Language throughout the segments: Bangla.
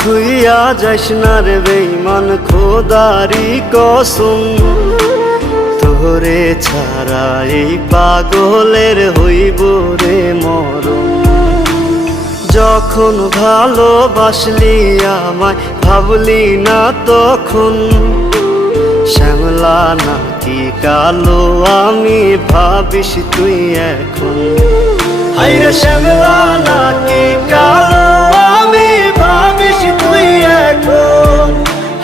থুইয়া যাইস না রে বেঈমান, খোদারি কসম। তোরে ছাড়া এই পাগলের হইব রে মরণ। যখন ভালোবাসলি আমায় ভাবলি না তখন, শ্যামলা নাকি কালো আমি ভাবিস তুই এখন। হায়রে শ্যামলা নাকি কালো আমি ভাবিস তুই এখন।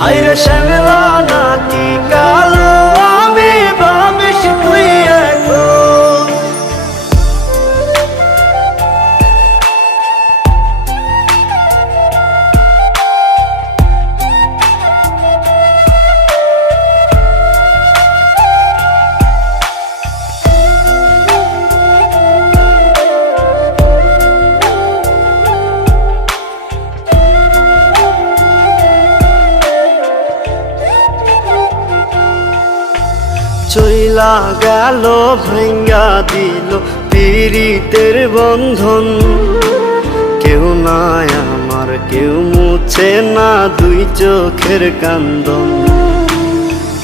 হায়রে শ্যামলা নাকি কালো আমি ভাবিস তুই এখন। চইলা গেল ভাঙ্গা দিল পীড়িতের বন্ধন। কেউ নাই আমার, কেউ মুছে না দুই চোখের কান্দন।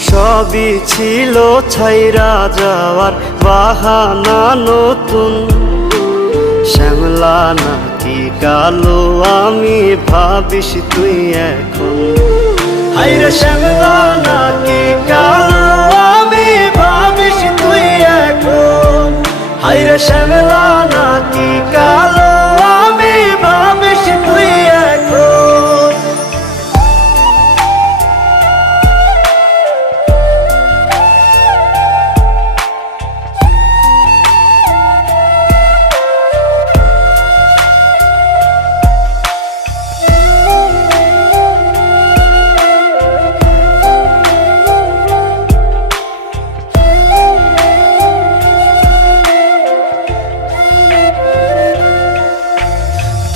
সবই ছিল ছাইরা যাওয়ার বাহানা নতুন। শ্যামলা নাকি কালো আমি ভাবিস তুই এখন। হায়রে শ্যামলা নাকি কালো আমি ভাবিস তুই এখন। হায়রে শ্যামলা নাকি কালো আমি ভাবিস তুই এখন।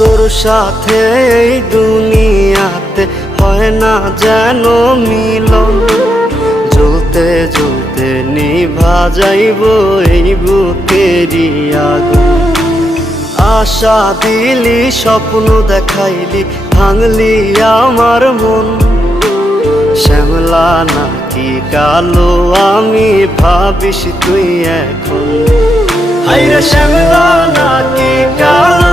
তোর সাথে এই দুনিয়াতে হয় না যেন মিলন। জ্বলতে জ্বলতে নিভা যাইব এই বুকেরই আগুন। আশা দিলি, স্বপ্ন দেখাইলি, ভাঙলি আমার মন। শ্যামলা নাকি কালো আমি ভাবিস তুই এখন। হায়রে শ্যামলা নাকি কালো